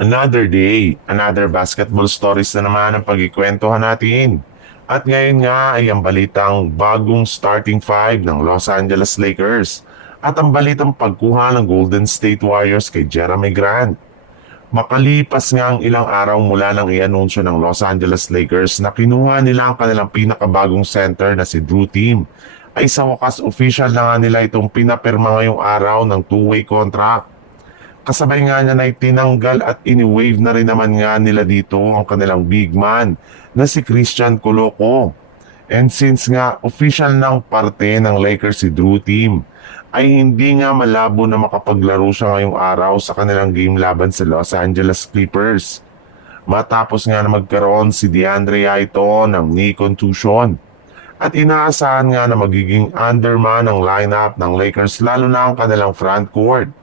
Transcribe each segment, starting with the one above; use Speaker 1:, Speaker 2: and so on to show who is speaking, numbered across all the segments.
Speaker 1: Another day, another basketball stories na naman ang pagkikwentuhan natin. At ngayon nga ay ang balitang bagong starting five ng Los Angeles Lakers at ang balitang pagkuha ng Golden State Warriors kay Jeremy Grant. Makalipas nga ang ilang araw mula nang i-anunsyo ng Los Angeles Lakers na kinuha nila ang kanilang pinakabagong center na si Drew Team, ay sa wakas official na nga nila itong pinapirma ngayong araw ng two-way contract. Kasabay nga niya na itinanggal at ini-wave na rin naman nga nila dito ang kanilang big man na si Christian Coloco. And since nga official ng parte ng Lakers si Drew Team, ay hindi nga malabo na makapaglaro siya ngayong araw sa kanilang game laban sa Los Angeles Clippers. Matapos nga na magkaroon si DeAndre Ayton ng knee contusion. At inaasahan nga na magiging underman ang lineup ng Lakers lalo na ang kanilang front court.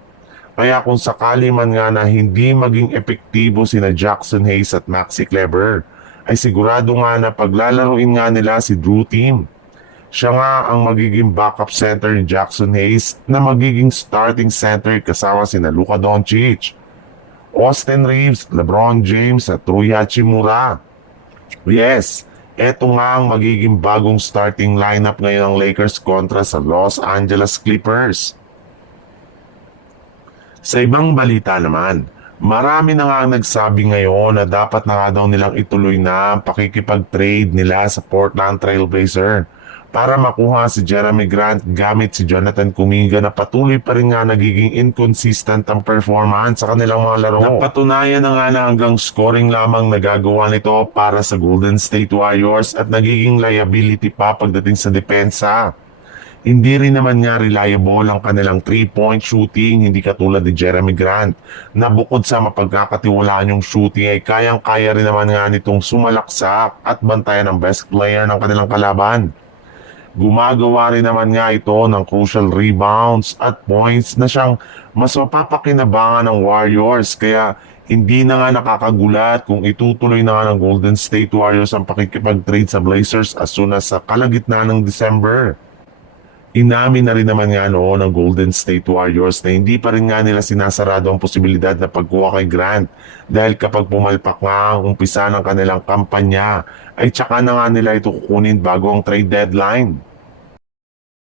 Speaker 1: Kaya kung sakali man nga na hindi maging epektibo sina Jackson Hayes at Maxi Kleber, ay sigurado nga na paglalaruin nga nila si Drew Team. Siya nga ang magiging backup center ni Jackson Hayes na magiging starting center kasama sina Luka Doncic, Austin Reeves, LeBron James at Rui Hachimura. Yes, eto nga ang magiging bagong starting lineup ngayon ng Lakers kontra sa Los Angeles Clippers. Sa ibang balita naman, marami na nga ang nagsabi ngayon na dapat na nga daw nilang ituloy na ang pakikipag-trade nila sa Portland Trailblazer para makuha si Jeremy Grant gamit si Jonathan Kuminga na patuloy pa rin nga nagiging inconsistent ang performance sa kanilang mga laro. Napatunayan na nga na hanggang scoring lamang nagagawa nito para sa Golden State Warriors at nagiging liability pa pagdating sa depensa. Hindi rin naman nga reliable ang kanilang 3-point shooting, hindi katulad ni Jeremy Grant, na bukod sa mapagkakatiwalaan yung shooting ay kayang-kaya rin naman nga nitong sumalaksak at bantayan ang best player ng kanilang kalaban. Gumagawa rin naman nga ito ng crucial rebounds at points na siyang mas mapapakinabangan ng Warriors kaya hindi na nga nakakagulat kung itutuloy na nga ng Golden State Warriors ang pakikipag-trade sa Blazers as soon as sa kalagitnaan ng December. Inamin na rin naman nga noon ng Golden State Warriors na hindi pa rin nga nila sinasarado ang posibilidad na pagkuha kay Grant dahil kapag pumalpak nga ang umpisa ng kanilang kampanya ay tsaka na nga nila ito kukunin bago ang trade deadline.